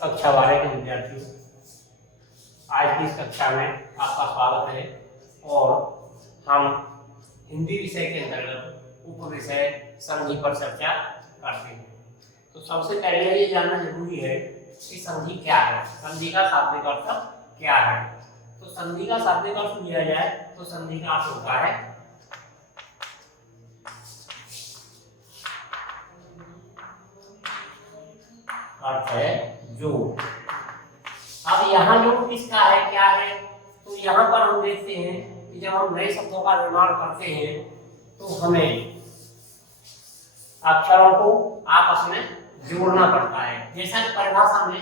कक्षा 12 के विद्यार्थियों, आज की इस कक्षा में आपका स्वागत है और हम हिंदी विषय के अंतर्गत उप विषय संधि पर चर्चा करते हैं। तो सबसे पहले ये जानना जरूरी है कि संधि क्या है, संधि का शाब्दिक अर्थ क्या है। तो संधि का शाब्दिक अर्थ लिया जाए तो संधि का अर्थ होता है जो। अब यहाँ जो किसका है, क्या है, तो यहाँ पर हम देखते हैं कि जब हम नए शब्दों का निर्माण करते हैं तो हमें अक्षरों को आपस में जोड़ना पड़ता है। जैसा कि परिभाषा में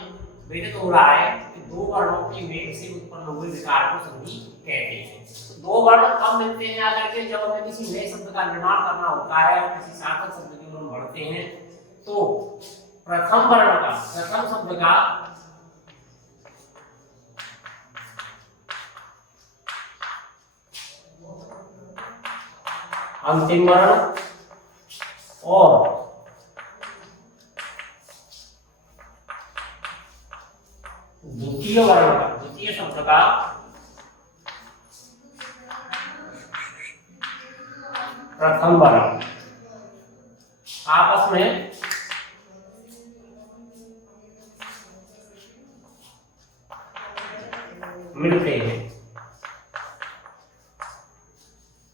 विदित हो रहा है कि दो वर्णों के मेल से उत्पन्न हुए विकार को संधि कहते हैं। तो दो वर्ण कब मिलते हैं आकर के, जब हमें किसी नए शब्द का निर्माण करना होता है और किसी सार्थक शब्द की ओर हम बढ़ते हैं तो प्रथम वर्ण का, प्रथम शब्द का अंतिम वर्ण और द्वितीय वर्ण का, द्वितीय शब्द का प्रथम वर्ण आपस में मिलते हैं।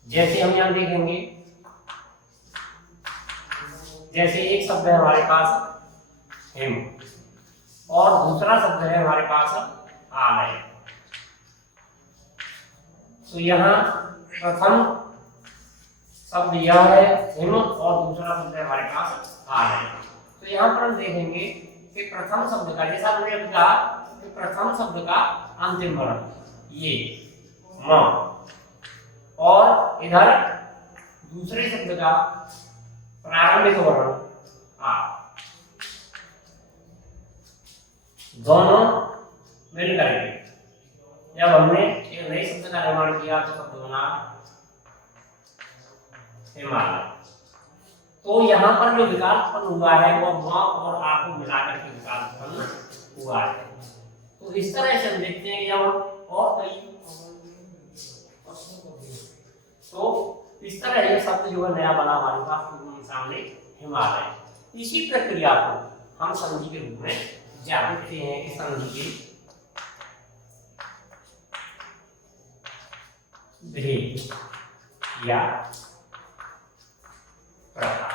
जैसे हम यहां देखेंगे, जैसे एक शब्द है हमारे पास हिम और दूसरा शब्द है हमारे पास आलय। तो यहाँ प्रथम शब्द यह है हिम और दूसरा शब्द है हमारे पास आलय। तो यहाँ पर हम देखेंगे कि प्रथम शब्द का, जैसा हमने अभी कहा कि प्रथम शब्द का अंतिम वर्ण ये म और इधर दूसरे शब्द का प्रारंभिक वर्ण आ, दोनों मिलकर के जब हमने एक नए शब्द का निर्माण किया तो शब्द बना हिमालय। तो यहाँ पर जो विकार उत्पन्न हुआ है वो म और आ को मिलाकर के विकार उत्पन्न हुआ है। तो इस तरह से हम देखते हैं कि जब और कई तो इस तरह ये शब्द जो है नया बना हमारे पास सामने हिमालय। इसी प्रक्रिया को हम संधि के रूप में जानते हैं कि संधि के भेद या प्रकार।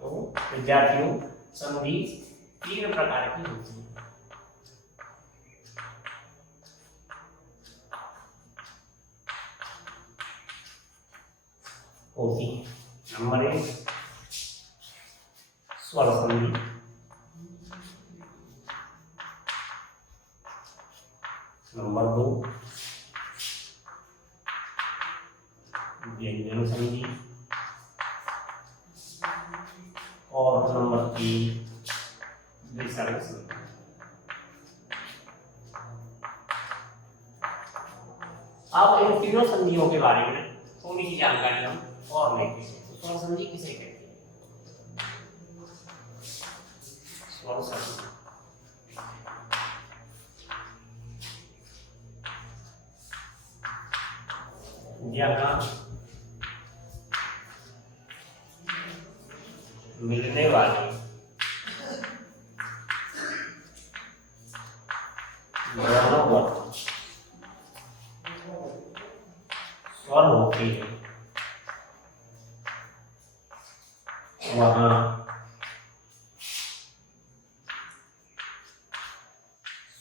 तो विद्यार्थियों, संधि 3 प्रकार की होती है। नंबर 1 स्वर संधि, नंबर 2 व्यंजन संधि और नंबर 3 विसर्ग संधि। अब इन तीनों संधियों के बारे में थोड़ी सी जानकारी हम और लेते हैं। तो स्वर संधि किसे कहते हैं? स्वर संधि जहाँ मिलने वाले दोनों वर्ण स्वर होते हैं वहाँ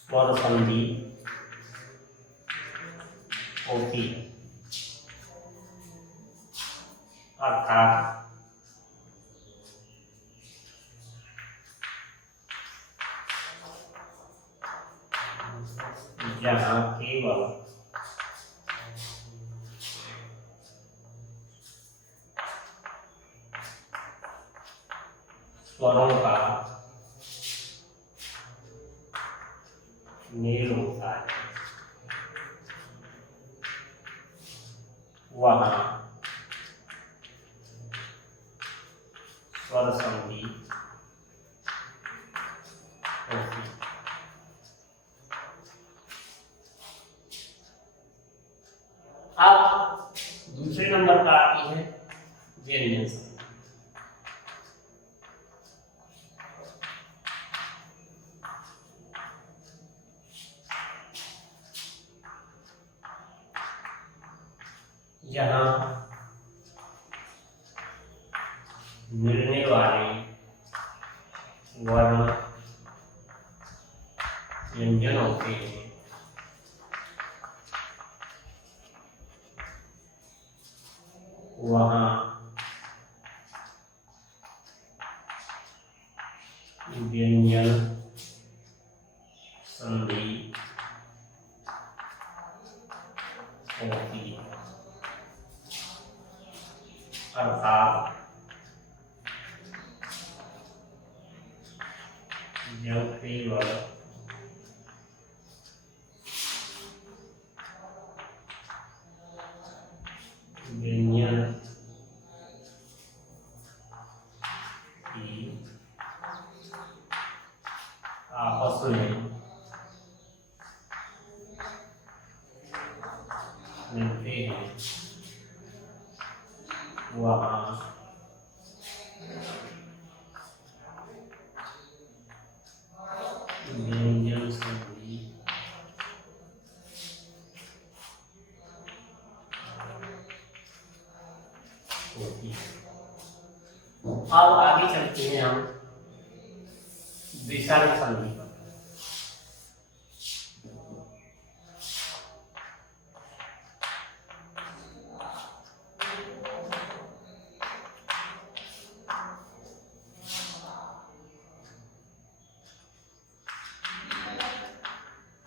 स्वर संधि होती है। अर्थात जहाँ केवल स्वरों का मेल होता है वहाँ स्वर संधि होती। अब दूसरे नंबर पर आती है व्यंजन संधि। यहाँ मिलने वाले वर्ण व्यंजन होते हैं वहाँ व्यंजन संधि होती है। अर्थात जब केवल व्यंजन की आपस में मिलते हैं वहाँ व्यंजन संधि होती है। अब आगे चलते हैं हम विसर्ग संधि पर।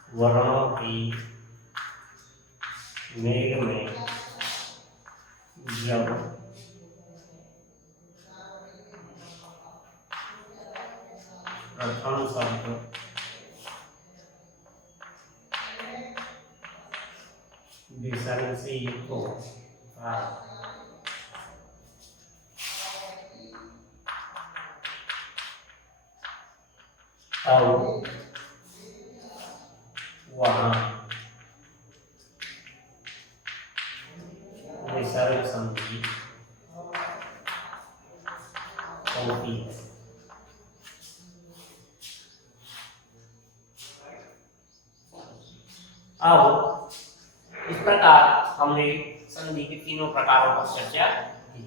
वर्णों की मेल में जब प्रथम शब्द विसर्ग से युक्त होता है तब वहाँ विसर्ग संधि होती है। अब इस प्रकार हमने संधि के तीनों प्रकारों पर चर्चा की।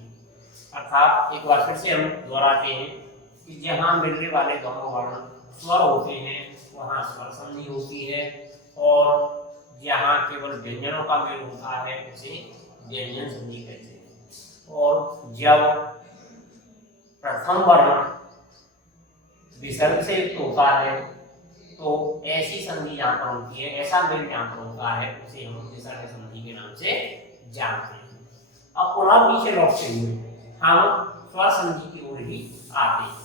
अर्थात एक बार फिर से हम दोहराते हैं कि जहाँ मिलने वाले दोनों वर्ण स्वर होते हैं वहाँ स्वर संधि होती है, और जहाँ केवल व्यंजनों का मेल होता है उसे व्यंजन संधि कहते हैं। और जब प्रथम वर्ण विसर्ग से युक्त होता है तो ऐसी संधि जहाँ पर होती है, ऐसा मेल जहाँ पर होता है उसे हम विसर्ग संधि के नाम से जानते हैं। अब पुनः पीछे लौटते हुए हम स्वर संधि की ओर ही आते हैं।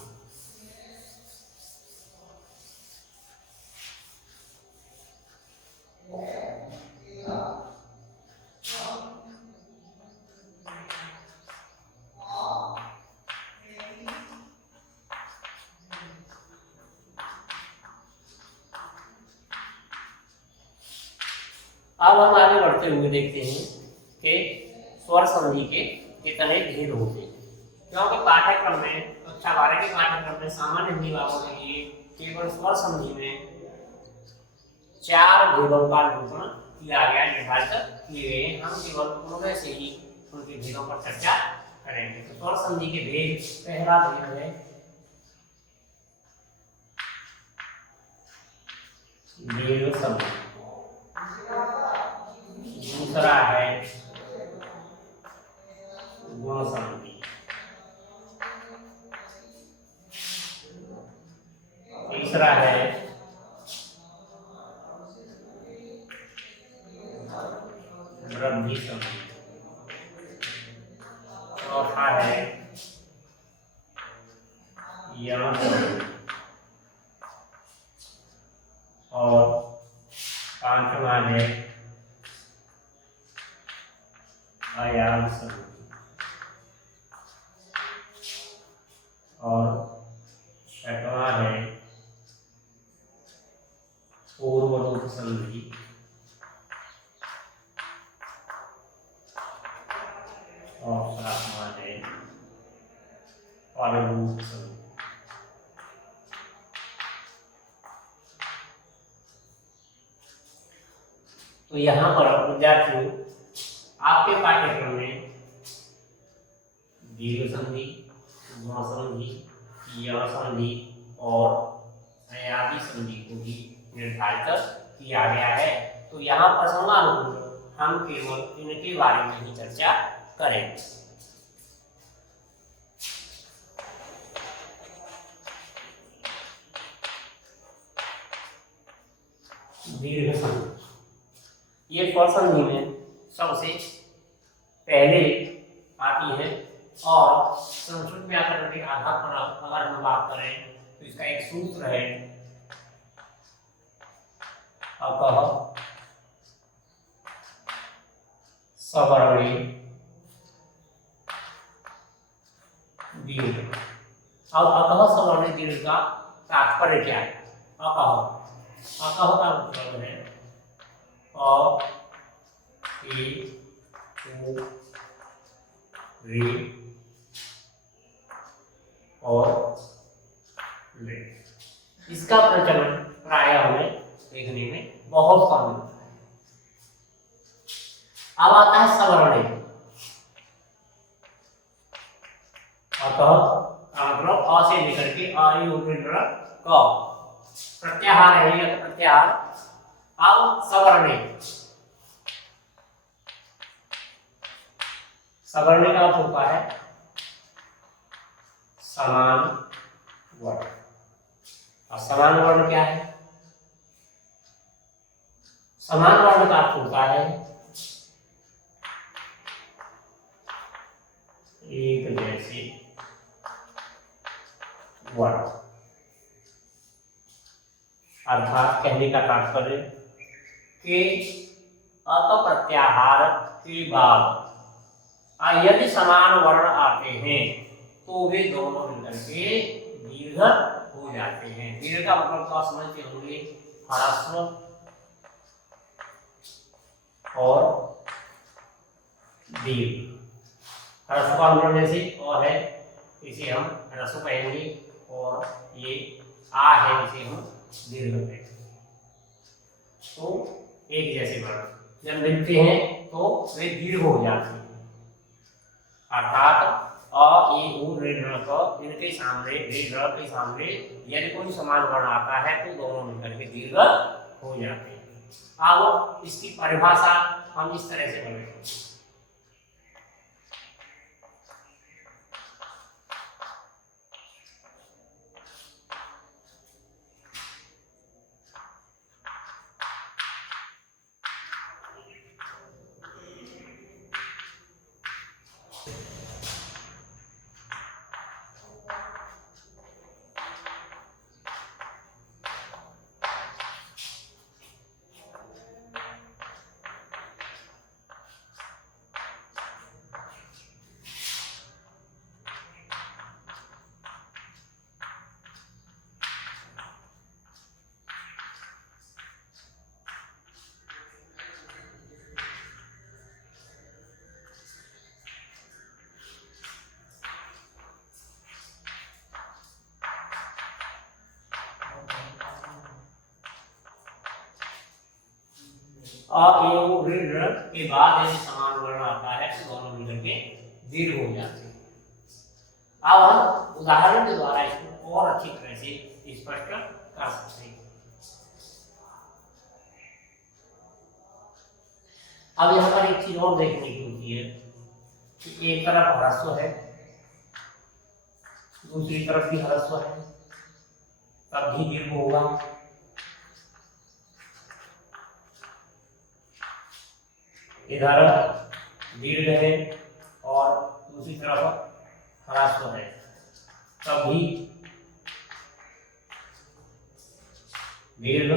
अब हम आगे बढ़ते हुए देखते हैं कि स्वर संधि के कितने भेद होते हैं, क्योंकि पाठ्यक्रम में कक्षा 12 के पाठ्यक्रम में सामान्य हिंदी वालों के लिए केवल स्वर संधि में 4 भेदों का निरूपण किया गया, निर्धारित किए गए। हम केवल उनमें से ही उनके भेदों पर चर्चा करेंगे। तो स्वर संधि के भेद, पहला भेद है दीर्घ संधि, दूसरा है गुण संधि, तीसरा है वृद्धि संधि, चौथा है यम संधि, और पांचवा है अयाम संधि। और छठवां है पूर्व रूप संधि। और सातवां है पर रूप संधि। तो यहाँ पर विद्यार्थियों आपके पाठ्यक्रम में दीर्घ संधि, गुण संधि, यह संधि और आदि संधि को भी निर्धारित किया गया है। तो यहाँ प्रसंगानुकूल हम केवल इनके बारे में ही चर्चा करेंगे। दीर्घ संधि ये स्वरसंधि में सबसे पहले आती है और संस्कृत व्याकरण के आधार पर अगर हम बात करें तो इसका एक सूत्र है अकह सवर्णे दीर्घ। अब अकह सवर्णे दीर्घ का तात्पर्य क्या है? अकह का मतलब है अ ए ओ रे और ले। इसका प्रचलन प्रायः हमें देखने में बहुत कम मिलता है। अब आता है सवर्णे। अतः मतलब अ से लेकर के अ ई उ ऋ क प्रत्याहार है ये प्रत्याहार। अब सवर्णे, सवर्णे का अर्थ होता है समान वर्ण। और समान वर्ण क्या है? समान वर्ण का अर्थ होता है एक जैसे वर्ण। अर्थात कहने का तात्पर्य कि अत प्रत्याहार के बाद यदि समान वर्ण आते हैं तो वे दोनों मिलकर के दीर्घ हो जाते हैं। दीर्घ का मतलब क्या समझते होंगे? ह्रस्व और दीर्घ। ह्रस्व का मतलब जैसे अ है इसे हम ह्रस्व कहेंगे और ये आ है इसे हम दीर्घ कहेंगे। तो एक जैसे वर्ण जब मिलते हैं तो वे दीर्घ हो जाते हैं। अर्थात अ ई उ ऋ क इनके सामने ऋ के सामने यदि कोई समान वर्ण आता है तो दोनों मिलकर के दीर्घ हो जाते हैं। अब इसकी परिभाषा हम इस तरह से करेंगे। अ ए उ ऋ के बाद यदि समान वर्ण आता है तो दोनों मिलकर के दीर्घ हो जाते हैं। अब हम उदाहरण के द्वारा इसको और अच्छी तरह से स्पष्ट कर सकते हैं। अब यहाँ पर एक चीज और देखने की होती है कि एक तरफ ह्रस्व है दूसरी तरफ भी ह्रस्व है तब भी दीर्घ होगा। इधर दीर्घ है और दूसरी तरफ ह्रस्व है तब भी दीर्घ।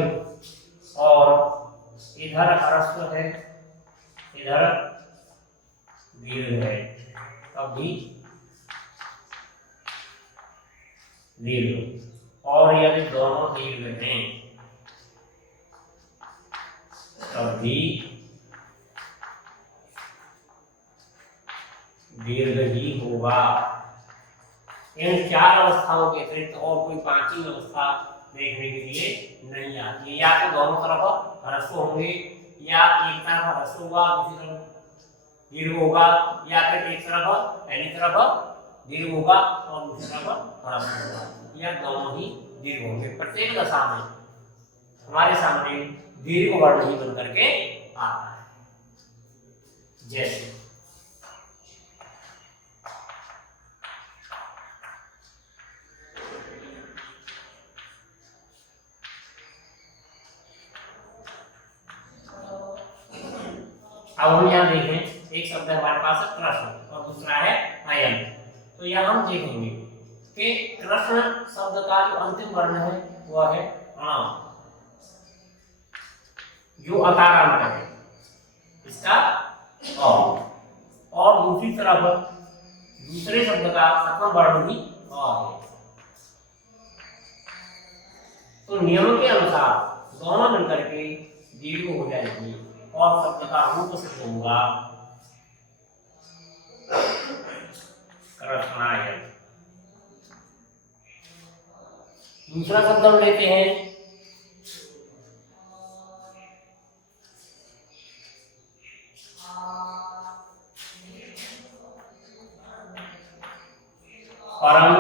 और इधर ह्रस्व है इधर दीर्घ है तब भी दीर्घ। और यदि दोनों दीर्घ हैं तब भी दीर्घ ही होगा। इन चार अवस्थाओं के अतिरिक्त और कोई पांचवी अवस्था देखने के लिए नहीं आती है। या तो दोनों तरफ ह्रस्व होंगे, या एक तरफ ह्रस्व होगा दूसरी तरफ दीर्घ होगा, या फिर एक तरफ पहली तरफ दीर्घ होगा और दूसरी तरफ ह्रस्व होगा, या दोनों ही दीर्घ होंगे। प्रत्येक दशा में हमारे सामने दीर्घ वर्ण ही बन करके आता है। जैसे अब हम यहाँ देखें, एक शब्द है हमारे पास कृष्ण और दूसरा है अयन। तो यहाँ हम देखेंगे कि कृष्ण शब्द का जो अंतिम वर्ण है वह है अ, जो अकारांत है इसका अ, और दूसरी तरफ दूसरे शब्द का प्रथम वर्ण भी अ है। तो नियम के अनुसार दोनों मिलकर के दीर्घ हो जाएगी और शब्द का रूप सिद्ध होगा कृष्णायन। दूसरा शब्द हम लेते हैं परम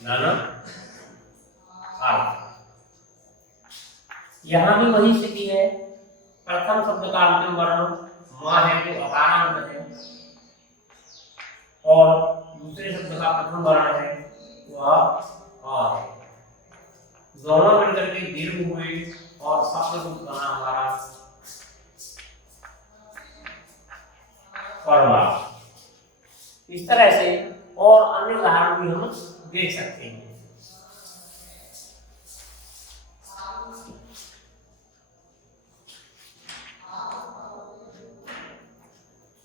धन अर्थ। यहां भी वही स्थिति है, प्रथम शब्द का अंतिम वर्ण म है जो अकारांत है, और दूसरे शब्द का प्रथम वर्ण है वह अ है। दोनों मिलकर के दीर्घ हुए और शब्द रूप बना हमारा परवा। इस तरह से और अन्य उदाहरण भी हम देख सकते हैं।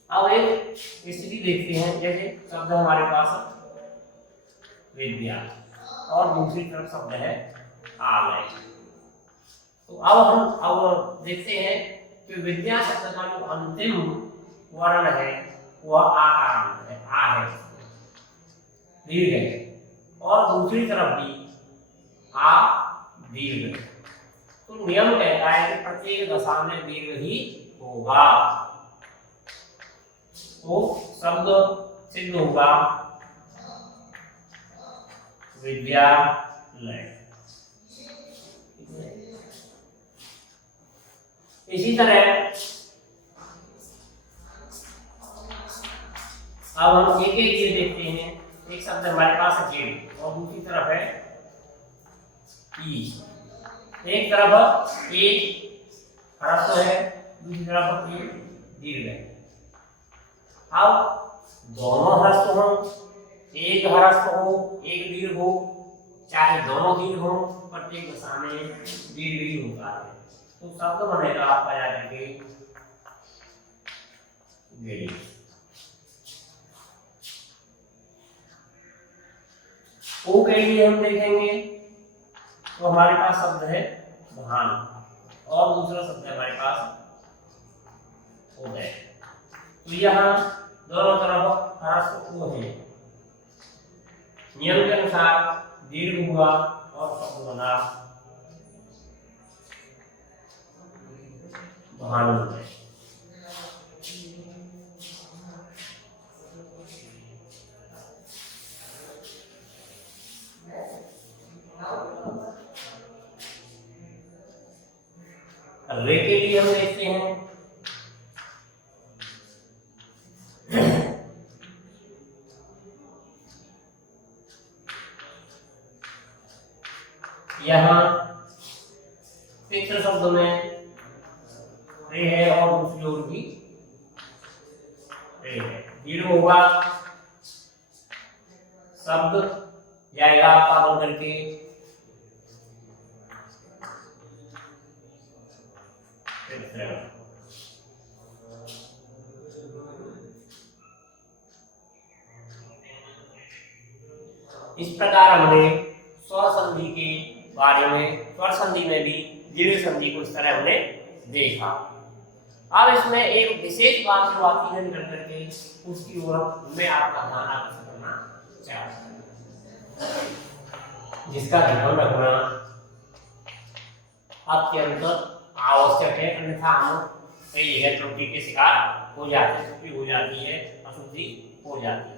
अब एक स्थिति देखते हैं, जैसे शब्द हमारे पास विद्या और दूसरी तरफ शब्द है आलय। तो अब देखते हैं कि विद्या शब्द का जो अंतिम वर्ण है वह आकारांत है, आ है, दीर्घ है, और दूसरी तरफ भी आ दीर्घ है। तो नियम कहता है कि प्रत्येक दशा में दीर्घ ही होगा, तो शब्द सिद्ध होगा विद्यालय। इसी तरह अब हम एक एक ये देखते हैं। एक शब्द हमारे पास है जेड और दूसरी तरफ है ई। एक तरफ ए ह्रस्व है, दूसरी तरफ ए दीर्घ है। अब दोनों ह्रस्व हो, एक ह्रस्व हो एक दीर्घ हो, चाहे दोनों दीर्घ हो, प्रत्येक दशा में दीर्घ ही होता है। तो शब्द बनेगा आपका याद रखिए गिरी। ओ के लिए हम देखेंगे तो हमारे पास शब्द है धान और दूसरा शब्द है हमारे पास उदय। तो यहाँ दोनों तरफ ह्रस्व ओ है, नियम के अनुसार दीर्घ हुआ और शब्द बना भानुदय। रे के लिए हम देखते हैं यहाँ पितृ शब्द में रे है और दूसरी ओर भी रे है। दीर्घ होगा, शब्द जाएगा आपका बन करके इस प्रकार हमने स्वर संधि के बारे में, स्वर संधि में भी दीर्घ संधि को इस तरह हमने देखा। अब इसमें एक विशेष बात जो आती है निकल करके, उसकी ओर मैं आपका ध्यान आकर्षित करना चाहता हूं, जिसका ध्यान रखना अत्यंत आवश्यक है, अन्यथा हम कई जगह त्रुटि के शिकार हो जाते हैं, त्रुटि हो जाती है, अशुद्धि हो जाती है।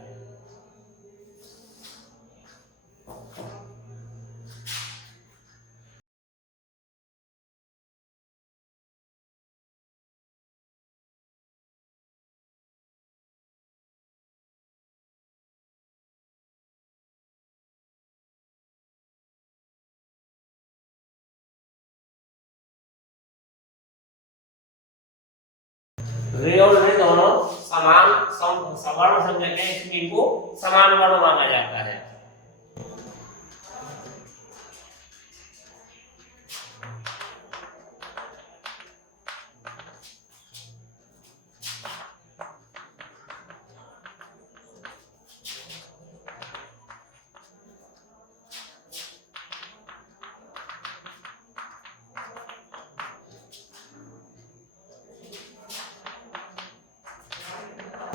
रे और रे दोनों समान सवर्ण संज्ञक है, इसलिए इनको समान वर्ण माना जाता है।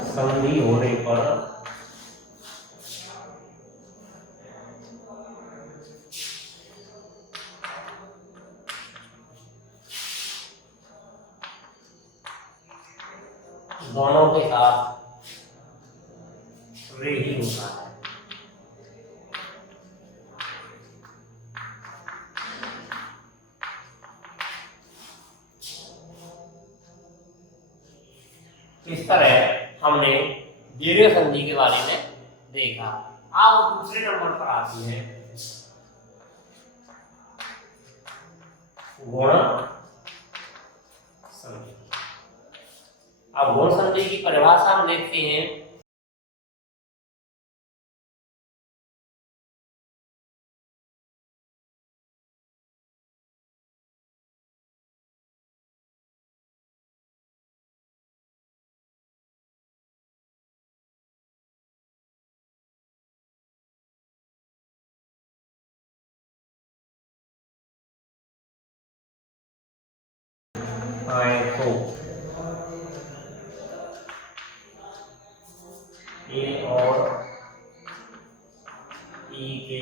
संधि होने पर दोनों के साथ रे ही होता है। इस तरह हमने दीर्घ संधि के बारे में देखा। अब दूसरे नंबर पर आती है गुण संधि। अब गुण संधि की परिभाषा हम देखते हैं। तो ए और ई के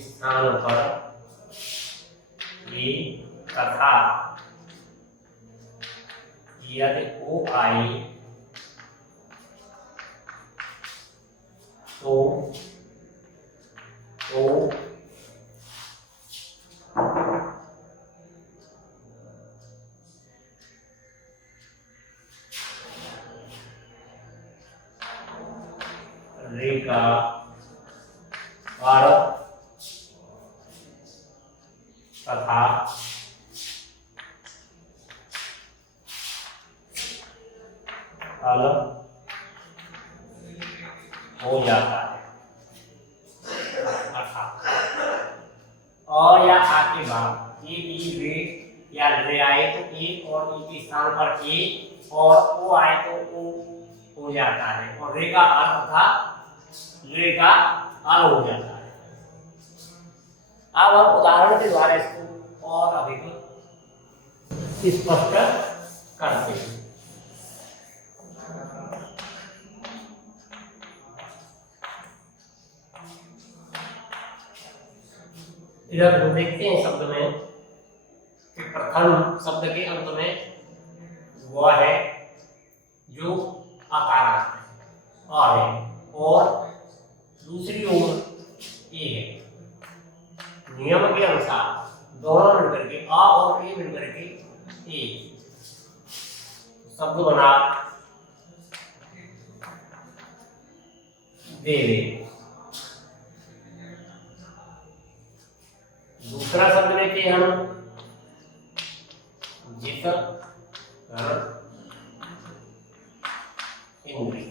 स्थान पर ए तथा यदि ओ आए तो रे का अर्थ तथा अलग हो जाता है। और या आके बाद ए ई रे या रे आए तो ए और ई के स्थान पर ए और ओ आए तो ओ हो जाता है, और रे का अर्थ था रे का अल हो जाता है। अब हम उदाहरण के द्वारा इसको और अधिक स्पष्ट करते हैं। इधर हम देखते हैं शब्द में कि प्रथम शब्द के अंत में वह है जो आकार है और दूसरी ओर ए है। नियम के अनुसार दोनों मिलकर के आ और ए मिलकर के ए शब्द बना दे दे। दूसरा शब्द लेते हैं हम जित इंद्री।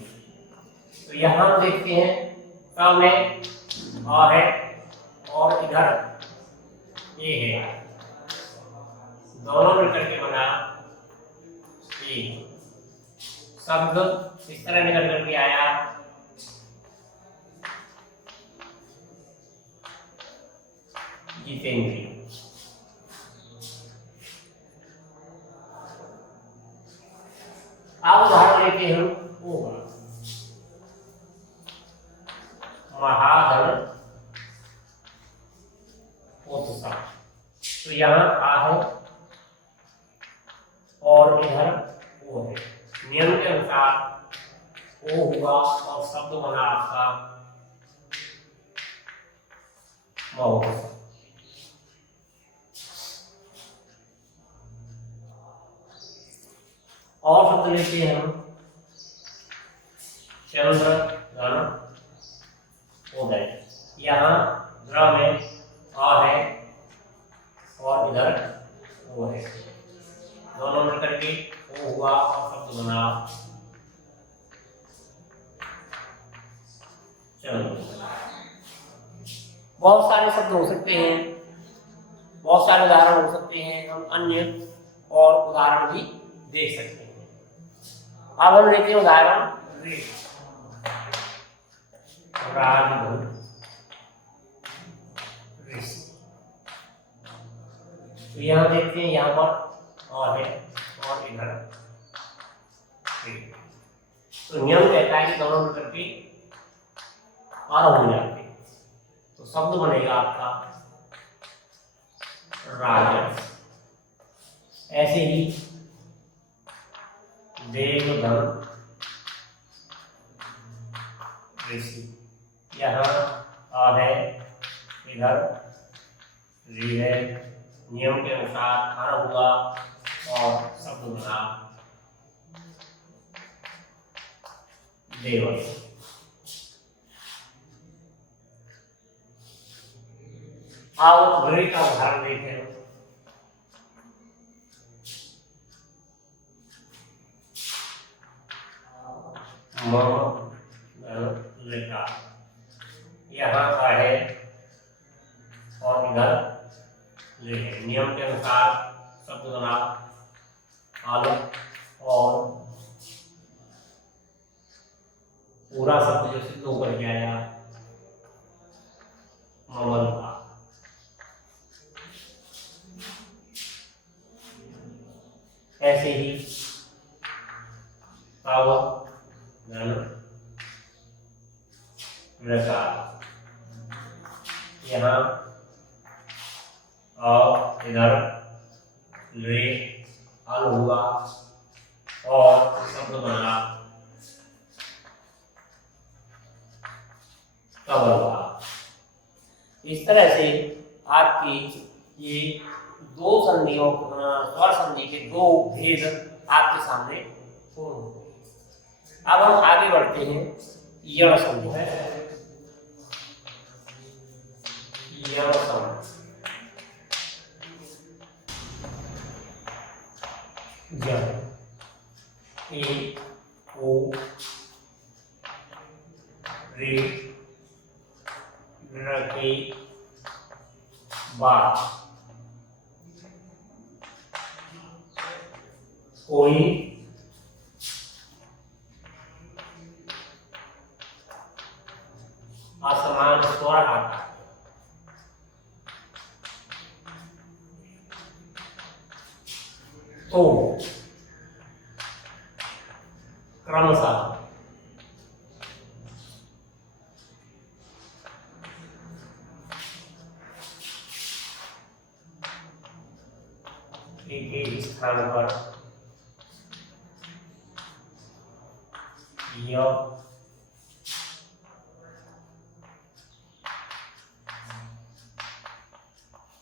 तो यहां देखते हैं का में आ है और इधर ए है, दोनों मिलकर के बना ए। शब्द इस तरह निकल करके आया जितेंद्रिय। अब उदाहरण लेते हैं हम ओ वाला, महाधन उत्साह। तो यहाँ आ है और इधर ओ है। नियम के अनुसार ओ हुआ और शब्द बना आपका महोत्सव। और शब्द लेते हैं हम चंद्र घन उदय। यहाँ द्र में आ है और इधर ओ है, दोनों मिलकर के ओ हुआ और शब्द बना चंद्र। बहुत सारे शब्द हो सकते हैं, बहुत सारे उदाहरण हो सकते हैं, हम अन्य और उदाहरण भी देख सकते हैं। अब हम लेते हैं उदाहरण राजभवन ऋषि। तो यहाँ देखते हैं, यहाँ पर और है और इधर। तो नियम कहता है कि दोनों मिलकर के और हो जाते हैं, तो शब्द बनेगा आपका राजस। ऐसे ही देवधन ऋषि। यहाँ आ है, इधर री है, नियम के अनुसार हर हुआ और शब्द बना देवस। आओ घड़ी का उदाहरण देखें। लेखा। यहाँ का है और इधर ले है, नियम के अनुसार शब्द बना आलू और पूरा शब्द जो सिद्ध होकर के आया ममल का। ऐसे ही यहाँ और इधर रे अल हुआ और शब्द बना कवर हुआ। इस तरह से आपकी ये दो संधियों स्वर संधि के दो भेद आपके सामने पूर्ण हो। अब हम आगे बढ़ते हैं यण संधि। यण संधि ए ओ रे र के बा। कोई असमान स्वर आता है तो क्रमशः एक स्थान पर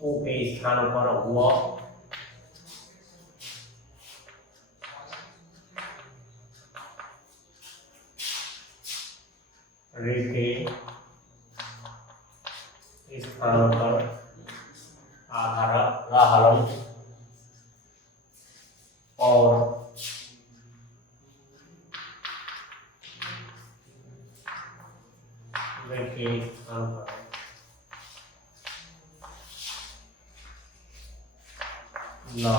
ओ के स्थानों पर हुआ रे के स्थानों पर आधार राहलम और रे के स्थान पर ला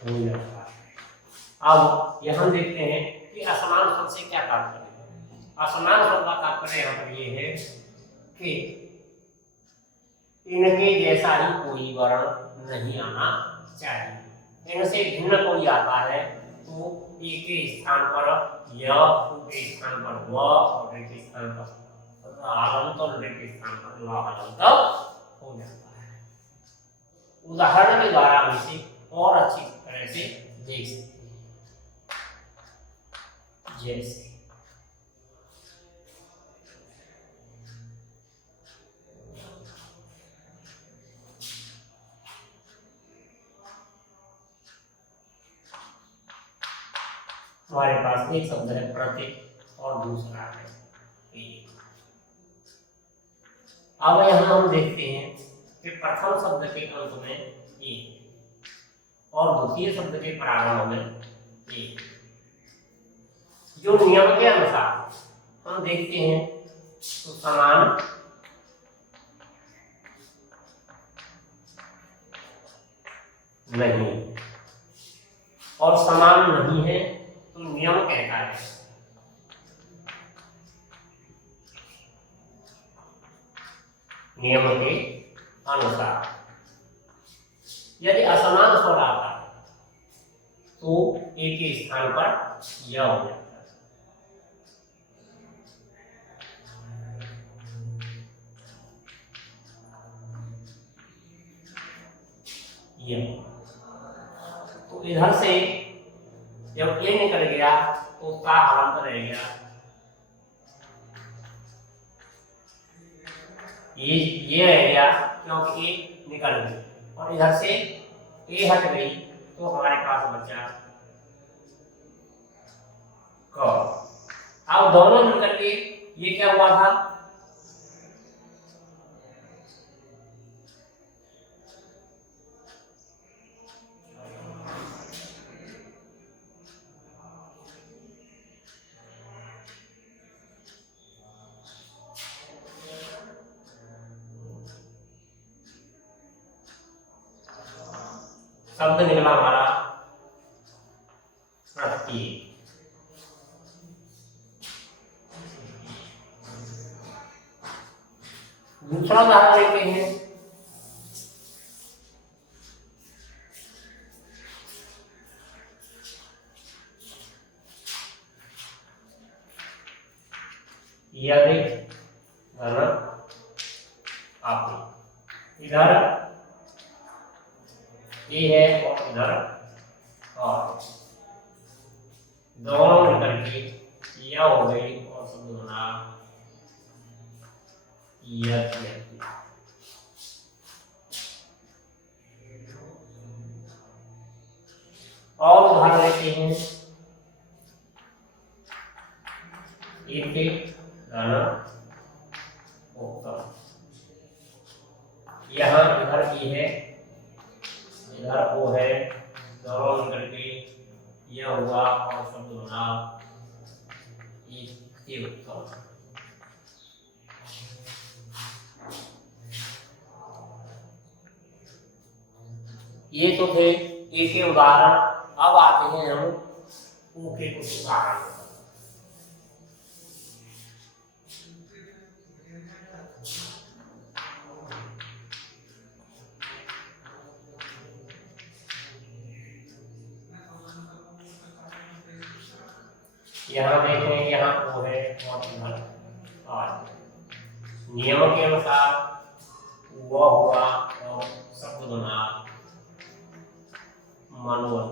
हो जाता है। अब यहाँ देखते हैं कि असमान शब्द से क्या तात्पर्य है। असमान शब्द का तात्पर्य यहाँ पर ये है कि इनके जैसा ही कोई वर्ण नहीं आना चाहिए। इनसे भिन्न कोई आता है तो एक के स्थान पर य, उ के स्थान पर व और ऋ के स्थान पर हलंत और ऋ के स्थान पर ल हलंत हो जाता है। उदाहरण के द्वारा हम इसे और अच्छी तरह से देख सकते हैं। जैसे हमारे पास एक शब्द है प्रति और दूसरा है एक। अब यहाँ हम देखते हैं कि प्रथम शब्द के अंत में एक और द्वितीय शब्द के प्रारंभ में एक। जो नियम के अनुसार हम देखते हैं तो समान नहीं और समान नहीं है तो नियम कहता है नियम के अनुसार। यदि असमान स्वर आता है तो एक के स्थान पर यह हो जाता है। तो इधर से जब ये निकल गया तो का हलंत रह गया। ये रह गया क्योंकि ए निकल गई और इधर से ए हट गई तो हमारे पास बचा क। अब दोनों मिलकर के ये क्या हुआ था, शब्द निकला हमारा प्रत्येक। दूसरा उदाहरण लेते हैं। यदि धन आपकी इधर ए है और इधर और दोनों मिलकर के यह हो गई और शब्द बना और उदाहरण लेते हैं। एक धन यहाँ इधर ई है इधर ओ है, दोनों मिलकर के यह हुआ और शब्द बना उत्तम। ये तो थे एक के उदाहरण। अब आते हैं हम ऊ के कुछ उदाहरण। यहाँ देखें यहाँ वो है और इधर आज नियम के अनुसार वह हुआ और शब्द बना मनोबल।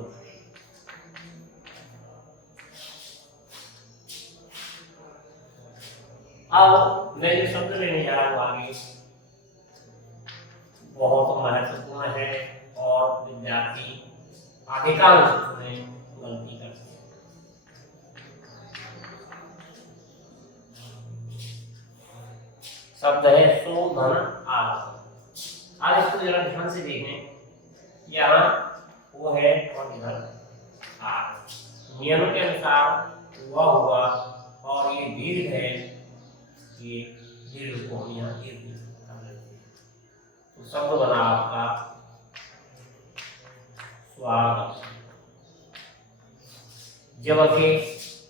अब मैं जो शब्द लेने जा रहा हूँ आगे बहुत महत्वपूर्ण है और विद्यार्थी अधिकांश में गलती करते हैं। शब्द है शोधन आलस। आज इसको जरा ध्यान से देखें। यहाँ वो है और इधर आलस। नियम के अनुसार वह हुआ और ये दीर्घ है, ये दीर्घ को हम यहाँ दीर्घ कर लेते हैं। तो शब्द बना आपका स्वागत। जबकि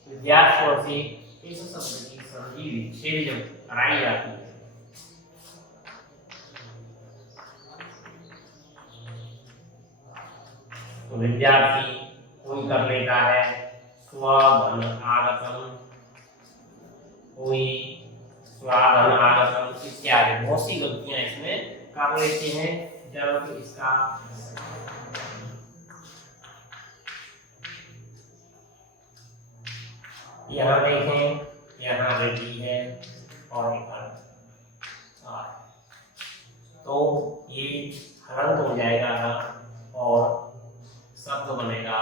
विद्यार्थियों से इस शब्द की संधि विच्छेद जब कराई जाती है तो विद्यार्थी कोई कर लेता है स्वधन आगतम, कोई स्वधन आगतम इत्यादि बहुत सी गलतियां इसमें कर लेते हैं जब इसका यहाँ देखें, यहाँ रेडी है और इधर तो ये हलंत हो जाएगा और शब्द बनेगा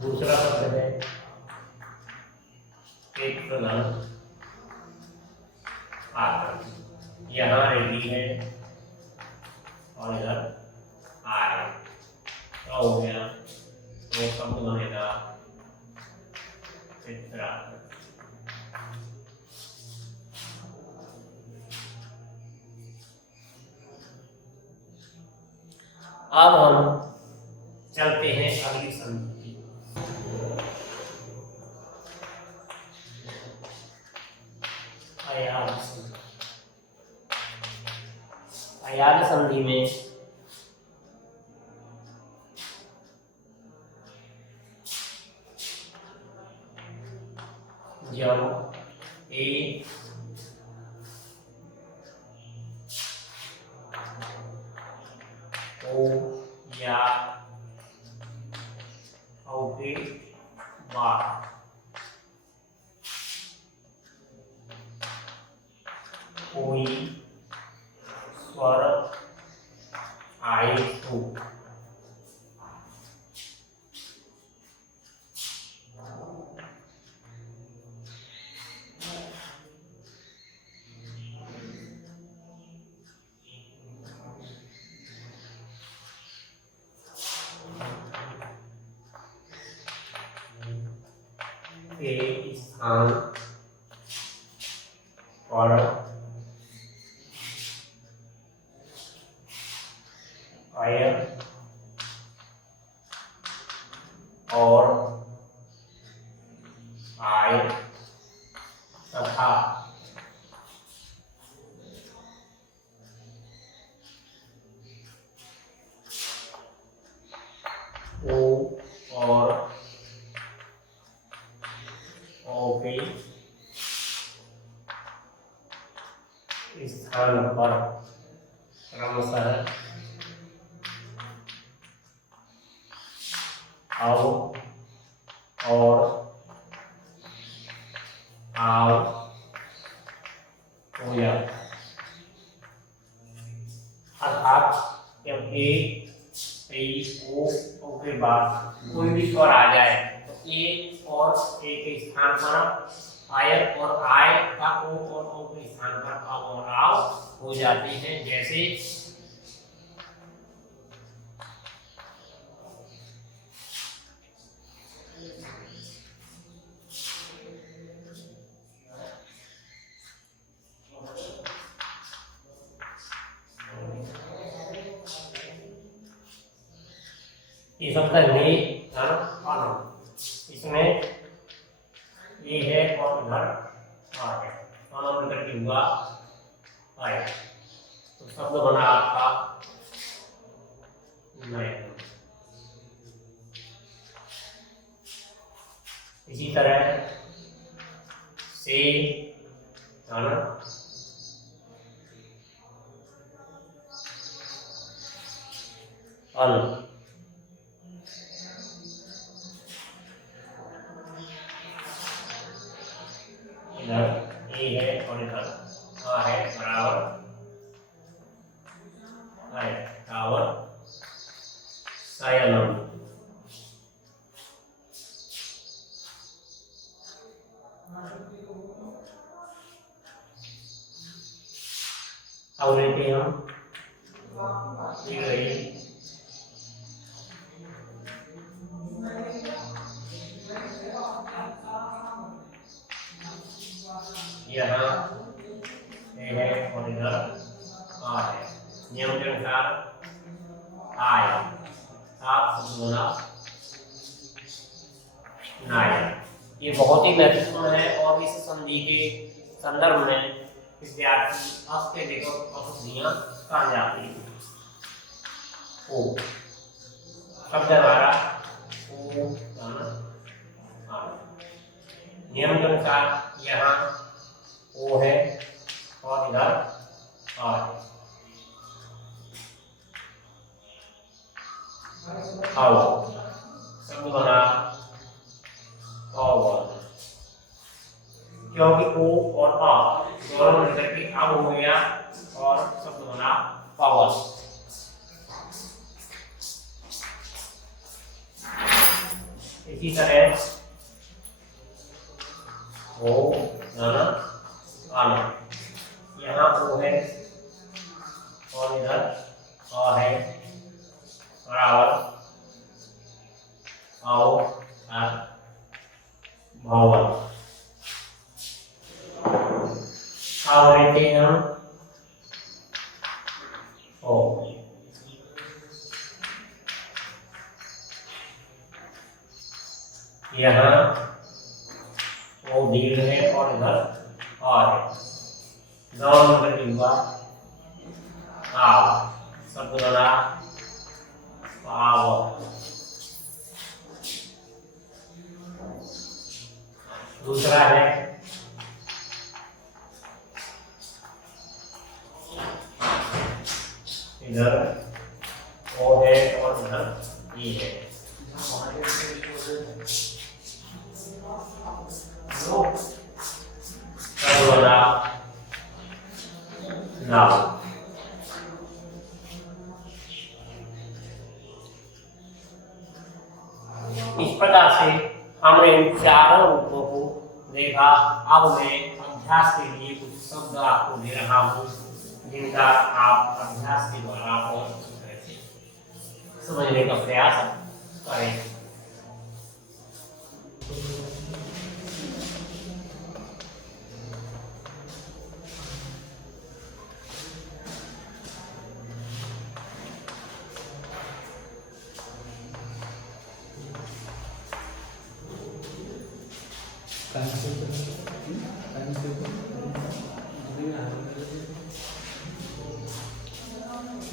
दूसरा शब्द है एक प्रधान आकर, यहाँ रेडी है और इधर आए क्या हो गया, तो शब्द बनेगा चित्रा। अब हम चलते हैं अगली संधि की। अयाद संधि में जब ए ओ या औ के बाद कोई स्वर आए तो के स्थान पर अय और आय तथा ओ और ओ के स्थान पर क्रमशः आओ और आओ हो जाता है। अर्थात जब ए ओ के बाद कोई भी स्वर आ जाए तो ए और ए के स्थान पर आय और आय का ओ और ओ के स्थान पर आओ और आओ हो जाते हैं। जैसे ये शब्द ले इसमें ये है और इधर आ है अनम करके हुआ आए तो शब्द बना आपका नयन। इसी तरह से अल इधर ए है और इधर आ है बराबर है टावर सायलम। अब लेते हैं हम यहाँ है और इधर आ है। नियम के अनुसार आय सात बोला नाय ये बहुत ही महत्वपूर्ण है और इस संधि के संदर्भ में विद्यार्थी अत्यधिक औषधियां कहा जाती है। ओ शब्द हमारा ओ नियम के अनुसार यहाँ ओ है और इधर आ है। आओ शब्द बना और क्योंकि ओ और आ दोनों मिलकर के अब हो गया और शब्द बना पावर। इसी तरह ओ आना आना यहाँ ओ है और इधर आ है बराबर आओ और भावल। अब लेते हैं हम ओ यहाँ ओ दीर्घ है और इधर आ है दोनों मिलकर के हुआ आओ शब्द बना आओ। दूसरा है इधर ओ है और इधर ई है नाव। इस प्रकार से हमने इन चारों रूपों को देखा। अब मैं अभ्यास के लिए कुछ शब्द आपको दे रहा हूँ जिनका आप अभ्यास के द्वारा समझने का प्रयास करें।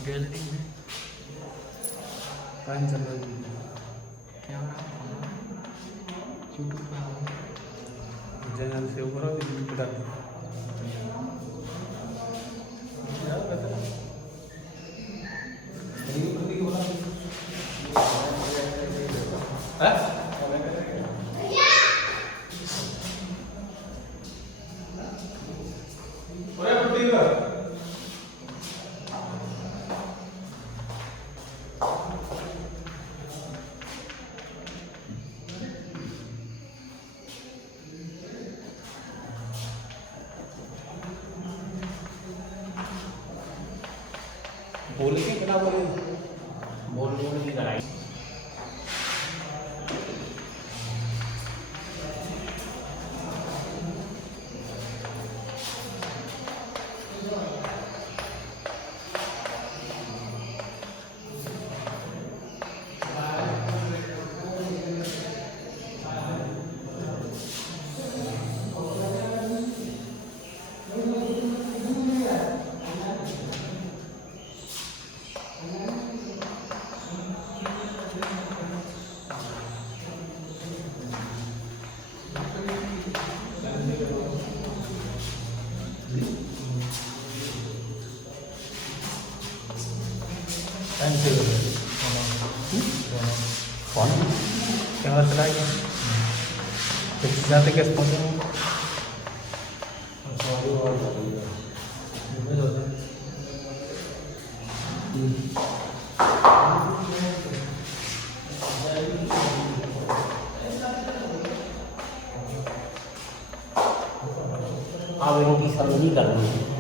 गैलरी में टाइम चल रहा है, कैमरा यूट्यूब पे चैनल सेव करो, लिंक डाल दो। बोले कि क्या बोले बोलने की लड़ाई। कौन कैमरा चला गया जाते कैसे पहुँचे अब इनकी समझी करनी है।